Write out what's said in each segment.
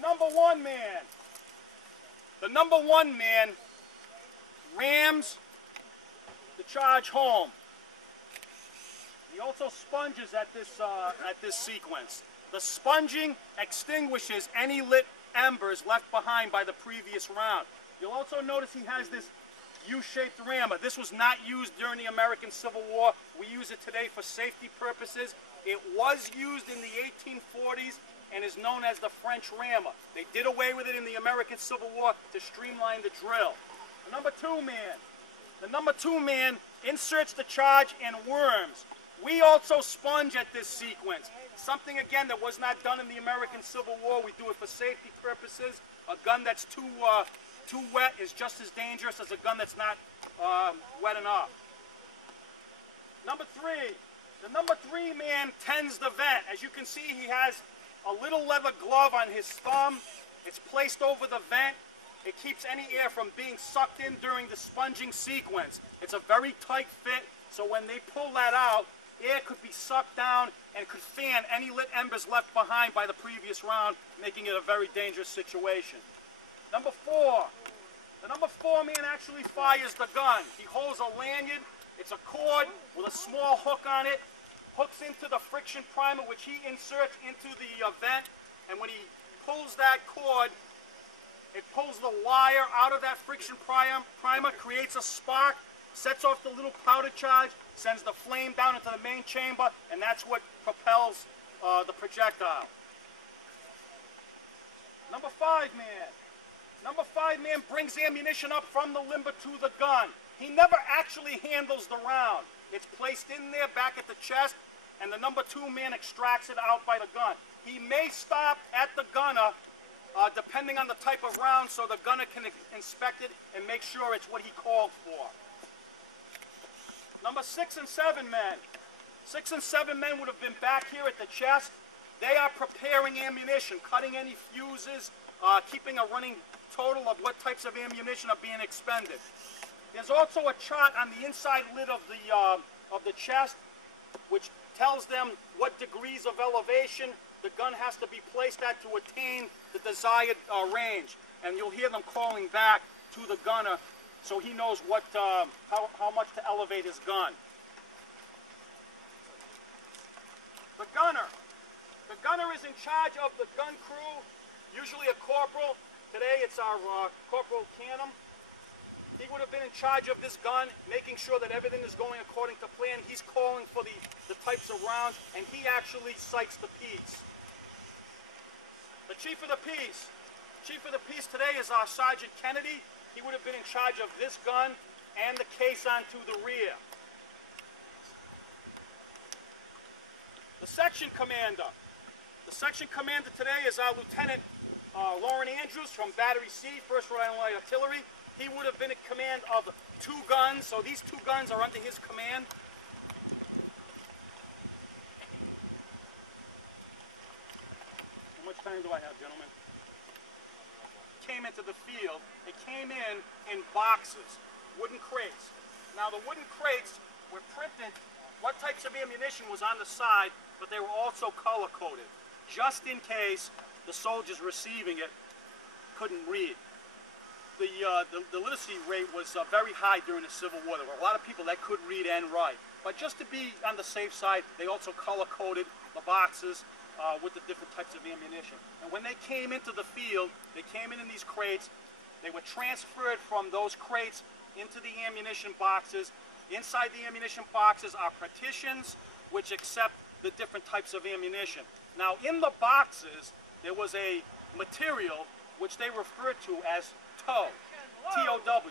number one man. The number one man rams the charge home. He also sponges at this sequence. The sponging extinguishes any lit embers left behind by the previous round. You'll also notice he has this U-shaped rammer. This was not used during the American Civil War. We use it today for safety purposes. It was used in the 1840s and is known as the French rammer. They did away with it in the American Civil War to streamline the drill. The number two man. The number two man inserts the charge and worms. We also sponge at this sequence. Something, again, that was not done in the American Civil War. We do it for safety purposes. A gun that's too wet is just as dangerous as a gun that's not wet enough. Number three. The number three man tends the vent. As you can see, he has a little leather glove on his thumb. It's placed over the vent. It keeps any air from being sucked in during the sponging sequence. It's a very tight fit, so when they pull that out, air could be sucked down and could fan any lit embers left behind by the previous round, making it a very dangerous situation. Number four. The number four man actually fires the gun. He holds a lanyard. It's a cord with a small hook on it. Hooks into the friction primer, which he inserts into the vent. And when he pulls that cord, it pulls the wire out of that friction primer, creates a spark, sets off the little powder charge, sends the flame down into the main chamber, and that's what propels the projectile. Number five man. Number five man brings ammunition up from the limber to the gun. He never actually handles the round. It's placed in there back at the chest, and the number two man extracts it out by the gun. He may stop at the gunner, depending on the type of round, so the gunner can inspect it and make sure it's what he called for. Number 6 and 7 men. 6 and 7 men would have been back here at the chest. They are preparing ammunition, cutting any fuses, keeping a running total of what types of ammunition are being expended. There's also a chart on the inside lid of the chest, which tells them what degrees of elevation the gun has to be placed at to attain the desired range. And you'll hear them calling back to the gunner, so he knows what, how much to elevate his gun. The gunner. The gunner is in charge of the gun crew, usually a corporal. Today it's our Corporal Canham. He would have been in charge of this gun, making sure that everything is going according to plan. He's calling for the types of rounds, and he actually sights the piece. The chief of the piece. Chief of the piece today is our Sergeant Kennedy. He would have been in charge of this gun and the caisson to the rear. The section commander. The section commander today is our Lieutenant Lauren Andrews from Battery C, 1st Rhode Island Light Artillery. He would have been in command of 2 guns, so these 2 guns are under his command. How much time do I have, gentlemen? Came into the field. It came in boxes, wooden crates. Now the wooden crates were printed what types of ammunition was on the side, but they were also color-coded, just in case the soldiers receiving it couldn't read. The literacy rate was very high during the Civil War. There were a lot of people that could read and write. But just to be on the safe side, they also color-coded the boxes with the different types of ammunition. And when they came into the field, they came in these crates. They were transferred from those crates into the ammunition boxes. Inside the ammunition boxes are partitions which accept the different types of ammunition. Now, in the boxes, there was a material which they referred to as tow, T-O-W.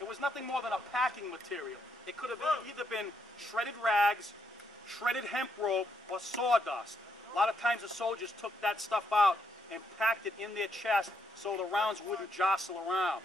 It was nothing more than a packing material. It could have either been shredded rags, shredded hemp rope, or sawdust. A lot of times the soldiers took that stuff out and packed it in their chest so the rounds wouldn't jostle around.